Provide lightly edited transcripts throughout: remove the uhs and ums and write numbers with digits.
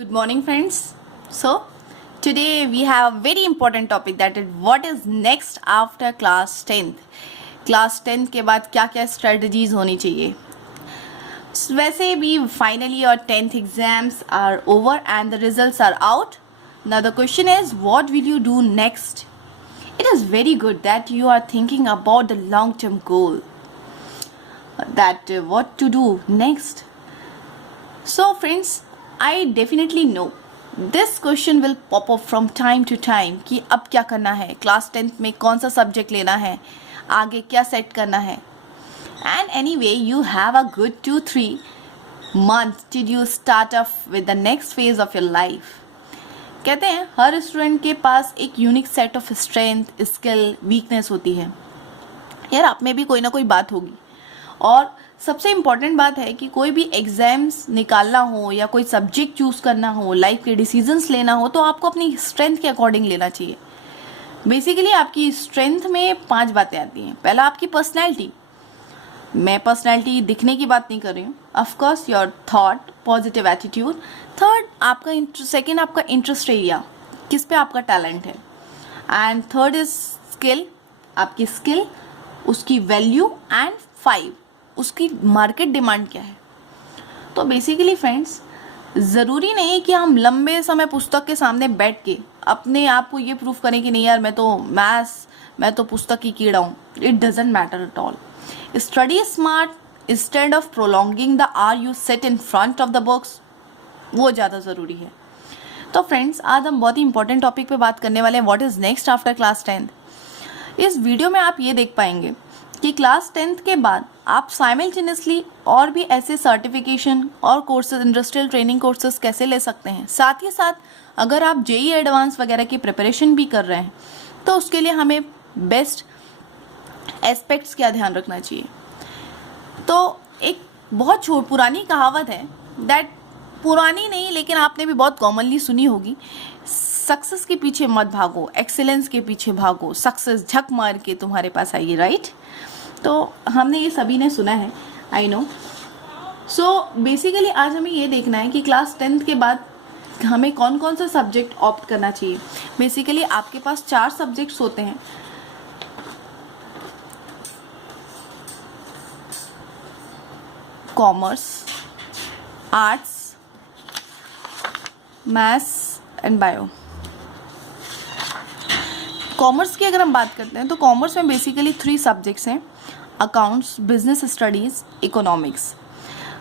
Good morning, friends. So, today we have a very important topic, that is what is next after class 10th. Class 10th के बाद क्या क्या strategies होनी चाहिए. वैसे भी finally your 10th exams are over and the results are out. Now the question is, what will you do next? It is very good that you are thinking about the long-term goal, that what to do next. So friends, I definitely know this question will pop up from time to time कि अब क्या करना है, class 10th में कौन सा subject लेना है, आगे क्या सेट करना है. And anyway, you have a good 2-3 months till you start off with the next phase of your life. कहते हैं हर स्टूडेंट के पास एक unique set of strength, skill, weakness होती है. यार आप में भी कोई ना कोई बात होगी. और सबसे इम्पॉर्टेंट बात है कि कोई भी एग्ज़ाम्स निकालना हो या कोई सब्जेक्ट चूज़ करना हो, लाइफ के डिसीजंस लेना हो, तो आपको अपनी स्ट्रेंथ के अकॉर्डिंग लेना चाहिए. बेसिकली आपकी स्ट्रेंथ में 5 बातें आती हैं. पहला आपकी पर्सनैलिटी. मैं पर्सनैलिटी दिखने की बात नहीं कर रही हूँ. Of course your thought, positive attitude. Third आपका सेकेंड आपका इंटरेस्ट एरिया, किस पे आपका टैलेंट है. एंड थर्ड इज स्किल, आपकी स्किल, उसकी वैल्यू. एंड 5 उसकी मार्केट डिमांड क्या है. तो बेसिकली फ्रेंड्स, ज़रूरी नहीं है कि हम लंबे समय पुस्तक के सामने बैठ के अपने आप को ये प्रूफ करें कि नहीं यार मैं तो पुस्तक की कीड़ा हूँ. It doesn't matter at all. Study smart instead of prolonging the hour you sit in front of the books, वो ज़्यादा ज़रूरी है. तो फ्रेंड्स, आज हम बहुत ही इंपॉर्टेंट टॉपिक पे बात करने वाले हैं, what is next after class 10th. इस वीडियो में आप ये देख पाएंगे कि क्लास 10th के बाद आप साइमल्टेनियसली और भी ऐसे सर्टिफिकेशन और कोर्सेज, इंडस्ट्रियल ट्रेनिंग कोर्सेज कैसे ले सकते हैं. साथ ही साथ अगर आप जेईई एडवांस वगैरह की प्रिपरेशन भी कर रहे हैं तो उसके लिए हमें बेस्ट एस्पेक्ट्स क्या ध्यान रखना चाहिए. तो एक बहुत पुरानी कहावत है, दैट पुरानी नहीं लेकिन आपने भी बहुत कॉमनली सुनी होगी, सक्सेस के पीछे मत भागो, एक्सीलेंस के पीछे भागो, सक्सेस झक मार के तुम्हारे पास आएगी. राइट. तो हमने ये सभी ने सुना है, आई नो. सो बेसिकली आज हमें ये देखना है कि क्लास 10th के बाद हमें कौन कौन सा सब्जेक्ट ऑप्ट करना चाहिए. बेसिकली आपके पास 4 सब्जेक्ट्स होते हैं. Commerce, arts, maths and bio. Commerce की अगर हम बात करते हैं तो कॉमर्स में बेसिकली 3 सब्जेक्ट्स हैं, accounts, business studies, economics.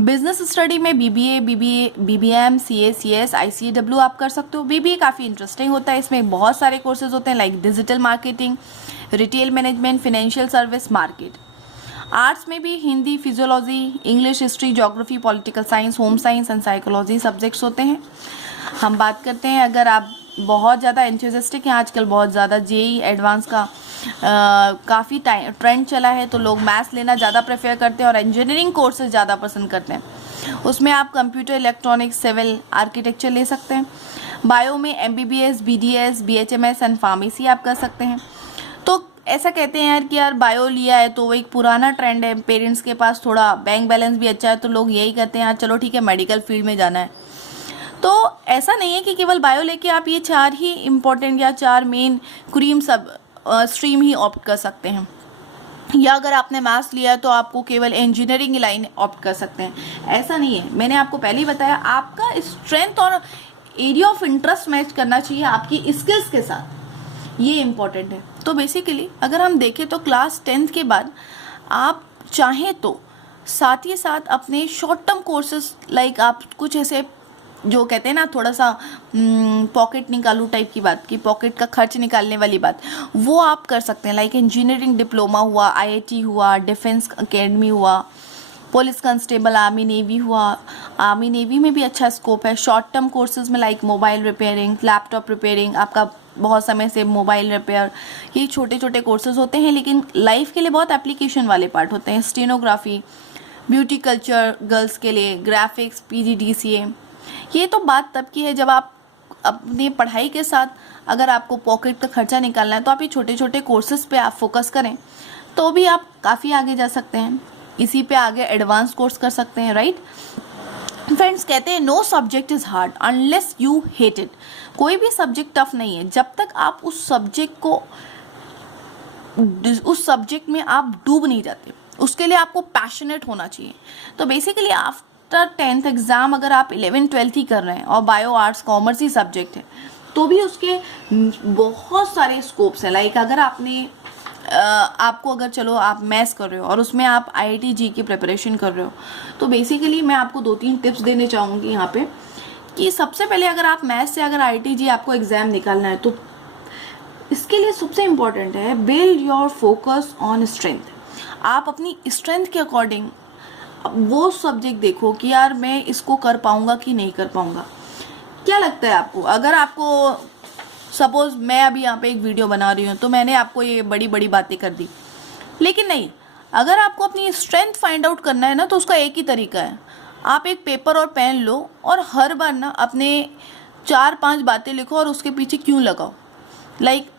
Business study में बीबीएम, सीएस, आईसीएडब्ल्यू आप कर सकते हो. बीबीए काफ़ी इंटरेस्टिंग होता है, इसमें बहुत सारे कोर्सेज होते हैं like digital marketing, retail management, financial service, market. Arts में भी Hindi, physiology, English, history, geography, political science, home science and psychology subjects होते हैं. हम बात करते हैं, अगर आप बहुत ज़्यादा एंथुसियास्टिक हैं, आजकल बहुत ज़्यादा जेईई एडवांस का काफ़ी ट्रेंड चला है, तो लोग मैथ्स लेना ज़्यादा प्रेफर करते हैं और इंजीनियरिंग कोर्सेज ज़्यादा पसंद करते हैं. उसमें आप कंप्यूटर, इलेक्ट्रॉनिक्स, सिविल, आर्किटेक्चर ले सकते हैं. बायो में MBBS, BDS, BHMS and pharmacy आप कर सकते हैं. तो ऐसा कहते हैं यार कि यार बायो लिया है तो वो एक पुराना ट्रेंड है, पेरेंट्स के पास थोड़ा बैंक बैलेंस भी अच्छा है तो लोग यही कहते हैं यार चलो ठीक है मेडिकल फील्ड में जाना है. तो ऐसा नहीं है कि केवल बायो लेके आप ये 4 ही इम्पोर्टेंट या 4 मेन क्रीम सब स्ट्रीम ही ऑप्ट कर सकते हैं. या अगर आपने मैथ्स लिया है तो आपको केवल इंजीनियरिंग लाइन ऑप्ट कर सकते हैं. ऐसा नहीं है, मैंने आपको पहले ही बताया, आपका स्ट्रेंथ और एरिया ऑफ इंटरेस्ट मैच करना चाहिए आपकी स्किल्स के साथ, ये इम्पॉर्टेंट है. तो बेसिकली अगर हम देखें तो क्लास 10th के बाद आप चाहें तो साथ ही साथ अपने शॉर्ट टर्म कोर्सेज लाइक आप कुछ ऐसे जो कहते हैं ना थोड़ा सा पॉकेट निकालू टाइप की बात, कि पॉकेट का खर्च निकालने वाली बात, वो आप कर सकते हैं. लाइक इंजीनियरिंग डिप्लोमा हुआ, आईआईटी हुआ, डिफेंस अकेडमी हुआ, पुलिस कांस्टेबल, आर्मी नेवी हुआ. आर्मी नेवी में भी अच्छा स्कोप है. शॉर्ट टर्म कोर्सेज में like mobile repairing, laptop repairing, आपका बहुत समय से मोबाइल रिपेयर, ये छोटे छोटे कोर्सेज होते हैं लेकिन लाइफ के लिए बहुत एप्लीकेशन वाले पार्ट होते हैं. स्टेनोग्राफी, ब्यूटी कल्चर गर्ल्स के लिए, ग्राफिक्स, पीजीडीसीए. ये तो बात तब की है जब आप अपनी पढ़ाई के साथ अगर आपको पॉकेट का खर्चा निकालना है तो आप ये छोटे छोटे कोर्सेज पे आप फोकस करें तो भी आप काफ़ी आगे जा सकते हैं. इसी पे आगे एडवांस कोर्स कर सकते हैं. राइट. फ्रेंड्स कहते हैं no subject is hard unless you hate it. कोई भी सब्जेक्ट टफ नहीं है जब तक आप उस सब्जेक्ट में आप डूब नहीं जाते। उसके लिए आपको पैशनेट होना चाहिए। तो बेसिकली आफ्टर 10th एग्ज़ाम अगर आप 11th-12th ही कर रहे हैं और बायो आर्ट्स कॉमर्स ही सब्जेक्ट है तो भी उसके बहुत सारे स्कोप्स हैं। लाइक अगर आपको अगर चलो आप मैथ्स कर रहे हो और उसमें आप IIT-JEE की प्रिपरेशन कर रहे हो तो बेसिकली मैं आपको 2-3 टिप्स देने चाहूँगी यहाँ पे कि सबसे पहले अगर आप मैथ्स से अगर IIT-JEE आपको एग्ज़ाम निकालना है तो इसके लिए सबसे इम्पॉर्टेंट है build your focus on strength. आप अपनी स्ट्रेंथ के अकॉर्डिंग वो सब्जेक्ट देखो कि यार मैं इसको कर पाऊँगा कि नहीं कर पाऊँगा। क्या लगता है आपको, अगर आपको सपोज़ मैं अभी यहाँ पे एक वीडियो बना रही हूँ तो मैंने आपको ये बड़ी बड़ी बातें कर दी, लेकिन नहीं, अगर आपको अपनी स्ट्रेंथ फाइंड आउट करना है ना तो उसका एक ही तरीका है। आप एक पेपर और पेन लो और हर बार ना अपने 4-5 बातें लिखो और उसके पीछे क्यों लगाओ। लाइक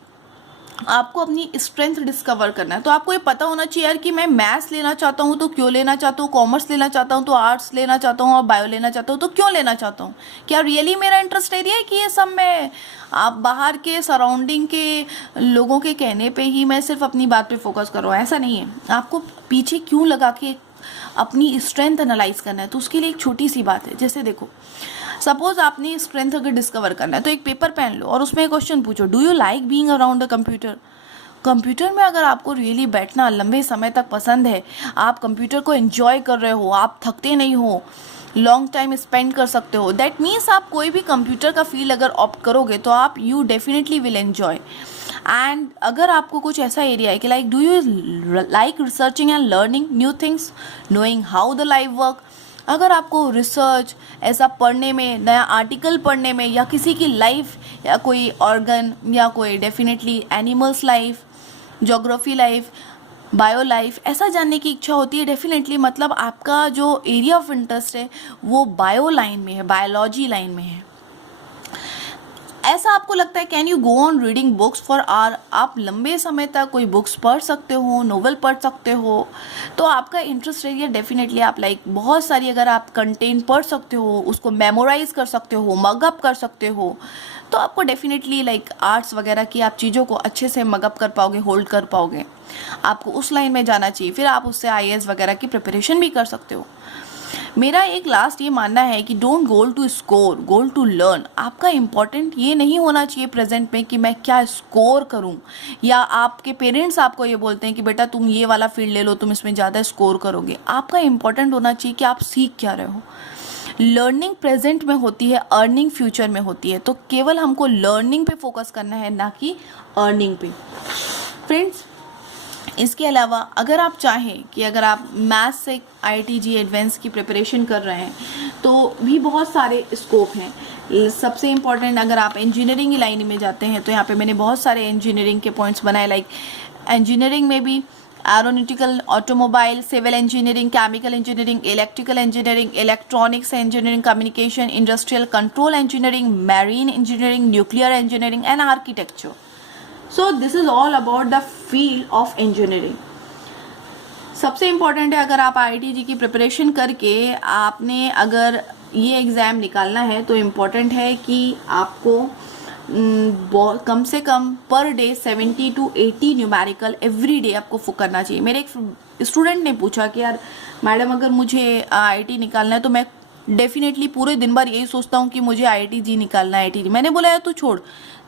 आपको अपनी स्ट्रेंथ डिस्कवर करना है तो आपको ये पता होना चाहिए यार कि मैं मैथ्स लेना चाहता हूँ तो क्यों लेना चाहता हूँ, कॉमर्स लेना चाहता हूँ तो आर्ट्स लेना चाहता हूँ और बायो लेना चाहता हूँ तो क्यों लेना चाहता हूँ। क्या रियली मेरा इंटरेस्ट एरिया है कि ये सब मैं आप बाहर के सराउंडिंग के लोगों के कहने पे ही मैं सिर्फ अपनी बात पे फोकस कर रहा हूँ, ऐसा नहीं है। आपको पीछे क्यों लगा के अपनी स्ट्रेंथ एनालाइज करना है। तो उसके लिए एक छोटी सी बात है, जैसे देखो सपोज आपने स्ट्रेंथ अगर डिस्कवर करना है तो एक पेपर पेन लो और उसमें एक क्वेश्चन पूछो, do you like being around a computer. Computer में अगर आपको रियली बैठना लंबे समय तक पसंद है, आप कंप्यूटर को एंजॉय कर रहे हो, आप थकते नहीं हो, लॉन्ग टाइम स्पेंड कर सकते हो, दैट मीन्स आप कोई भी कंप्यूटर का फील्ड अगर ऑप्ट करोगे तो आप you definitely will enjoy. And अगर आपको कुछ ऐसा एरिया है कि like do you like researching and learning new things, knowing how the life work. अगर आपको रिसर्च ऐसा पढ़ने में, नया आर्टिकल पढ़ने में, या किसी की लाइफ या कोई ऑर्गन या कोई definitely animals life, geography life, bio life ऐसा जानने की इच्छा होती है, डेफिनेटली मतलब आपका जो एरिया ऑफ इंटरेस्ट है वो बायो लाइन में है, बायोलॉजी लाइन में है। ऐसा आपको लगता है can you go on reading books for hour, आप लंबे समय तक कोई बुक्स पढ़ सकते हो, नोवेल पढ़ सकते हो, तो आपका इंटरेस्ट एरिया डेफिनेटली आप लाइक बहुत सारी अगर आप कंटेंट पढ़ सकते हो, उसको मेमोराइज कर सकते हो, मगअप कर सकते हो, तो आपको डेफिनेटली लाइक आर्ट्स वगैरह की आप चीज़ों को अच्छे से मगअप कर पाओगे, होल्ड कर पाओगे। आपको उस लाइन में जाना चाहिए, फिर आप उससे IAS वगैरह की प्रिपरेशन भी कर सकते हो। मेरा एक लास्ट ये मानना है कि don't goal to score, goal to learn. आपका इम्पॉर्टेंट ये नहीं होना चाहिए प्रेजेंट में कि मैं क्या स्कोर करूं, या आपके पेरेंट्स आपको ये बोलते हैं कि बेटा तुम ये वाला फील्ड ले लो, तुम इसमें ज़्यादा स्कोर करोगे। आपका इम्पॉर्टेंट होना चाहिए कि आप सीख क्या रहे हो। लर्निंग प्रेजेंट में होती है, अर्निंग फ्यूचर में होती है, तो केवल हमको लर्निंग पे फोकस करना है, ना कि अर्निंग पे। फ्रेंड्स, इसके अलावा अगर आप चाहें कि अगर आप मैथ्स से IIT-JEE एडवांस की प्रिपरेशन कर रहे हैं तो भी बहुत सारे स्कोप हैं। सबसे इम्पॉर्टेंट अगर आप इंजीनियरिंग की लाइन में जाते हैं तो यहाँ पे मैंने बहुत सारे इंजीनियरिंग के पॉइंट्स बनाए। लाइक इंजीनियरिंग में भी aeronautical, automobile, civil engineering, chemical engineering, electrical engineering, electronics engineering, communication, industrial control engineering, marine engineering, nuclear engineering and architecture. So this is all about the field of engineering. सबसे important है अगर आप IIT-JEE की preparation करके आपने अगर ये exam निकालना है तो इम्पॉर्टेंट है कि आपको कम से कम per day 70 to 80 numerical every day आपको करना चाहिए। मेरे एक स्टूडेंट ने पूछा कि यार मैडम अगर मुझे IIT निकालना है तो मैं डेफिनेटली पूरे दिन भर यही सोचता हूँ कि मुझे IIT-JEE निकालना है, IIT-JEE। मैंने बोला यार तू छोड़,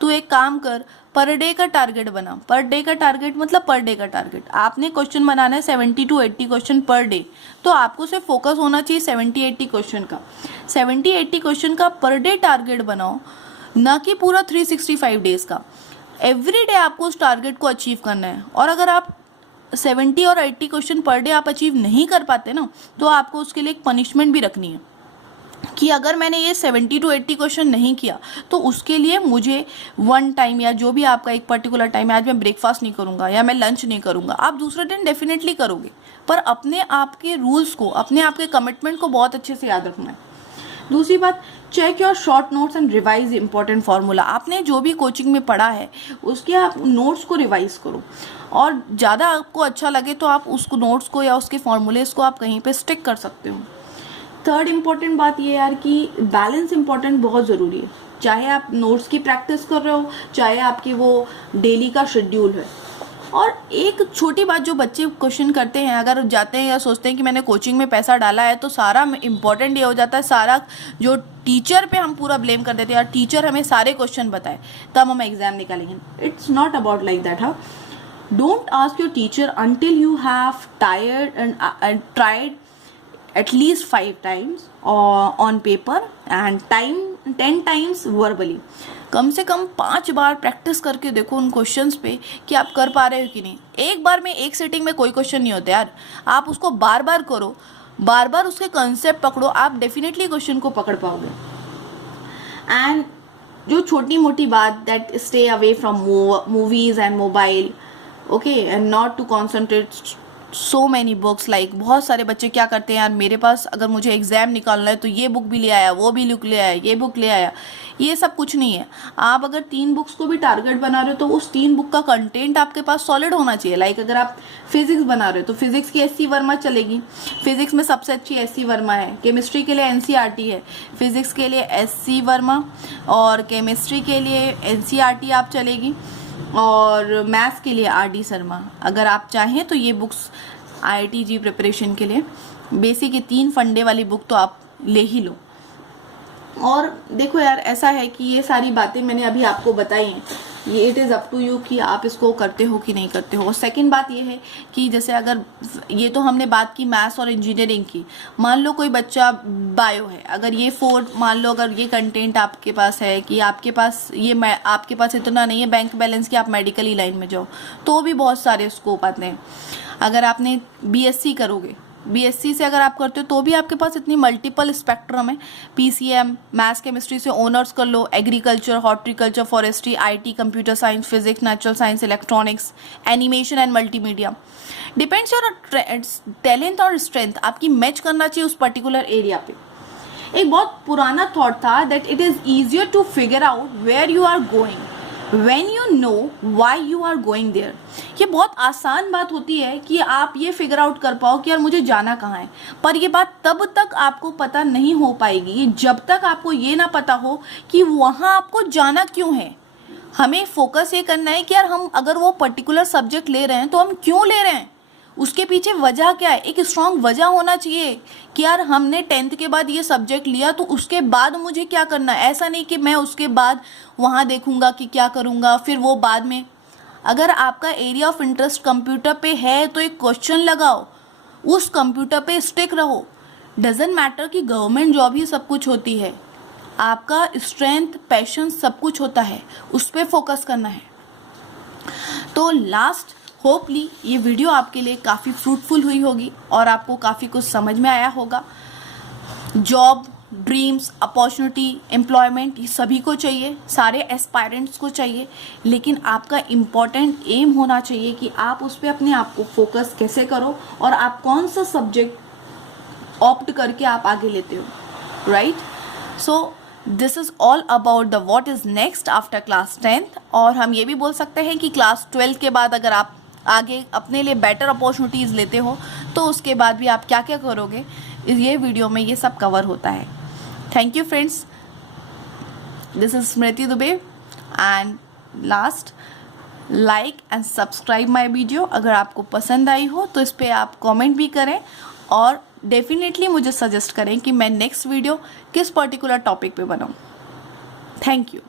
तू एक काम कर, पर डे का टारगेट बना। पर डे का टारगेट मतलब पर डे का टारगेट आपने क्वेश्चन बनाना है 70 to 80 क्वेश्चन पर डे, तो आपको सिर्फ फोकस होना चाहिए 70-80 क्वेश्चन का। 70-80 क्वेश्चन का पर डे टारगेट बनाओ, ना कि पूरा 365 डेज का। एवरी डे आपको उस टारगेट को अचीव करना है। और अगर आप 70 और 80 क्वेश्चन पर डे आप अचीव नहीं कर पाते ना, तो आपको उसके लिए एक पनिशमेंट भी रखनी है कि अगर मैंने ये 70 to 80 क्वेश्चन नहीं किया तो उसके लिए मुझे 1 टाइम या जो भी आपका एक पर्टिकुलर टाइम है, आज मैं ब्रेकफास्ट नहीं करूँगा या मैं लंच नहीं करूँगा, आप दूसरे दिन डेफिनेटली करोगे, पर अपने आप के रूल्स को, अपने आप के कमिटमेंट को बहुत अच्छे से याद रखना है। दूसरी बात, check your short notes and revise important formula. आपने जो भी कोचिंग में पढ़ा है उसके आप नोट्स को रिवाइज करो, और ज़्यादा आपको अच्छा लगे तो आप उसको नोट्स को या उसके फार्मूलेस को आप कहीं पे स्टिक कर सकते हो। थर्ड इम्पॉर्टेंट बात ये यार कि बैलेंस इम्पॉर्टेंट बहुत ज़रूरी है, चाहे आप नोट्स की प्रैक्टिस कर रहे हो, चाहे आपकी वो डेली का शेड्यूल है। और एक छोटी बात जो बच्चे क्वेश्चन करते हैं, अगर जाते हैं या सोचते हैं कि मैंने कोचिंग में पैसा डाला है तो सारा इम्पॉर्टेंट ये हो जाता है, सारा जो टीचर पे हम पूरा ब्लेम कर देते हैं, यार टीचर हमें सारे क्वेश्चन बताए तब हम एग्जाम निकालेंगे। It's not about like that. हाँ, don't ask your teacher until you have tired and tried at least 5 times on paper and 10 times verbally। कम से कम 5 बार प्रैक्टिस करके देखो उन क्वेश्चंस पे कि आप कर पा रहे हो कि नहीं। एक बार में एक सिटिंग में कोई क्वेश्चन नहीं होता यार, आप उसको बार बार करो, बार बार उसके कंसेप्ट पकड़ो, आप डेफिनेटली क्वेश्चन को पकड़ पाओगे। एंड जो छोटी मोटी बात, that stay away from movies and mobile, okay, and not to concentrate so many books. Like बहुत सारे बच्चे क्या करते हैं, यार मेरे पास अगर मुझे एग्जाम निकालना है तो ये बुक भी ले आया, वो भी बुक ले आया, ये बुक ले आया। ये सब कुछ नहीं है। आप अगर 3 बुक्स को भी टारगेट बना रहे हो तो उस 3 बुक का कंटेंट आपके पास सॉलिड होना चाहिए। लाइक अगर आप फिजिक्स बना रहे हो तो फिजिक्स की एस सी वर्मा चलेगी, फिजिक्स में सबसे अच्छी एस सी वर्मा है। केमिस्ट्री के लिए एनसीईआरटी है, फिजिक्स के लिए एस सी वर्मा, और केमिस्ट्री के लिए एनसीईआरटी आप चलेगी, और मैथ्स के लिए आर डी शर्मा। अगर आप चाहें तो ये बुक्स IIT-JEE प्रिपरेशन के लिए बेसिक के 3 फंडे वाली बुक तो आप ले ही लो। और देखो यार, ऐसा है कि ये सारी बातें मैंने अभी आपको बताई हैं, ये it is up to you कि आप इसको करते हो कि नहीं करते हो। और सेकंड बात ये है कि जैसे अगर ये तो हमने बात की मैथ्स और इंजीनियरिंग की, मान लो कोई बच्चा बायो है, अगर ये 4 मान लो अगर ये कंटेंट आपके पास है कि आपके पास ये आपके पास इतना नहीं है बैंक बैलेंस कि आप मेडिकल ही लाइन में जाओ, तो भी बहुत सारे स्कोप आते हैं। अगर आपने BSc करोगे, BSc से अगर आप करते हो तो भी आपके पास इतनी मल्टीपल स्पेक्ट्रम है। PCM मैथ्स केमिस्ट्री से ऑनर्स कर लो, agriculture, horticulture, forestry, IT, computer science, physics, natural science, electronics, animation and multimedia. Depends your talent और स्ट्रेंथ, आपकी मैच करना चाहिए उस पर्टिकुलर एरिया पे। एक बहुत पुराना थॉट था that it is easier to figure out where you are going when you know why you are going there। ये बहुत आसान बात होती है कि आप ये फिगर आउट कर पाओ कि यार मुझे जाना कहाँ है, पर ये बात तब तक आपको पता नहीं हो पाएगी जब तक आपको ये ना पता हो कि वहाँ आपको जाना क्यों है। हमें फोकस ये करना है कि यार हम अगर वो पर्टिकुलर सब्जेक्ट ले रहे हैं तो हम क्यों ले रहे हैं, उसके पीछे वजह क्या है। एक स्ट्रॉन्ग वजह होना चाहिए कि यार हमने 10th के बाद ये सब्जेक्ट लिया तो उसके बाद मुझे क्या करना है। ऐसा नहीं कि मैं उसके बाद वहाँ देखूँगा कि क्या करूँगा, फिर वो बाद में। अगर आपका एरिया ऑफ इंटरेस्ट कंप्यूटर पे है तो एक क्वेश्चन लगाओ, उस कंप्यूटर पे स्टिक रहो। डजेंट मैटर कि गवर्नमेंट जॉब ही सब कुछ होती है, आपका स्ट्रेंथ, पैशन सब कुछ होता है, उस पर फोकस करना है। तो लास्ट होपली ये वीडियो आपके लिए काफ़ी फ्रूटफुल हुई होगी और आपको काफ़ी कुछ समझ में आया होगा। जॉब, ड्रीम्स, अपॉर्चुनिटी, एम्प्लॉयमेंट, ये सभी को चाहिए, सारे एस्पायरेंट्स को चाहिए, लेकिन आपका इम्पॉर्टेंट एम होना चाहिए कि आप उस पर अपने आप को फोकस कैसे करो और आप कौन सा सब्जेक्ट ऑप्ट करके आप आगे लेते हो, right. So this is all about the what is next after class 10th। और हम ये भी बोल सकते हैं कि क्लास 12 के बाद अगर आप आगे अपने लिए बेटर अपॉर्चुनिटीज़ लेते हो तो उसके बाद भी आप क्या क्या करोगे, ये वीडियो में ये सब कवर होता है। Thank you friends, this is Smriti Dubey and last like and subscribe my video. अगर आपको पसंद आई हो तो इस पर आप कमेंट भी करें और डेफिनेटली मुझे सजेस्ट करें कि मैं नेक्स्ट वीडियो किस पर्टिकुलर टॉपिक पे बनाऊं। Thank you.